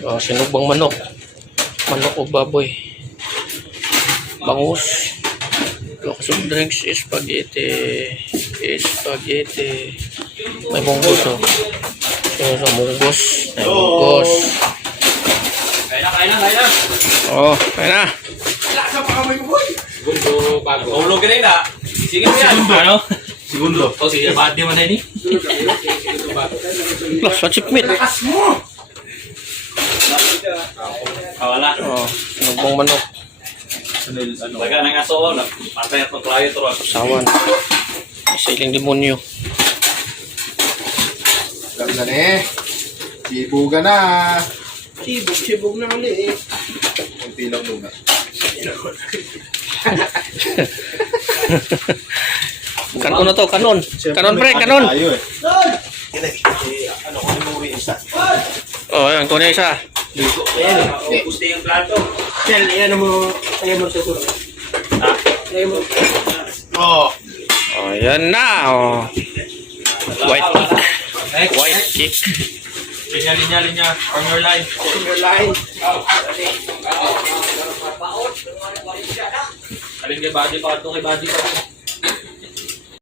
Sinugbang manok. Manok o baboy. Bangus. Soft drinks, spaghetti. Spaghetti. May munggos, oh. So, munggos. May munggos. Kain na. Oh, kain na. Lasa pa kamay mo, boy. Segundo bago. Ulo ka rin, ha? Sige mo yan. Ano? Segundo. O, sige, bati mo na yun, eh. Lah, sa chipmeat. Lakas mo! Wala. Oh, sinugbang manok. Laga ng aso, patay at maglayo ito. Sawan. Isa ilang demonyo. Ganda na eh. Sibuga na. Sibog na ulit eh. Kunti lang muna. Kanon na to, kanon. Kanon, pre, kanon. Tayo eh. Ano ko umuwi isa? Oh, ayan, kunin isa. Ayan Okay, gusto yung plato. Sel, ayan mo. Ayan mo sa surat. Ha? Ayan mo. Oh. Oh, ayan na. Oh. White cake. Linya. On your line. Finger line. Alin kay body pa, kay body pa.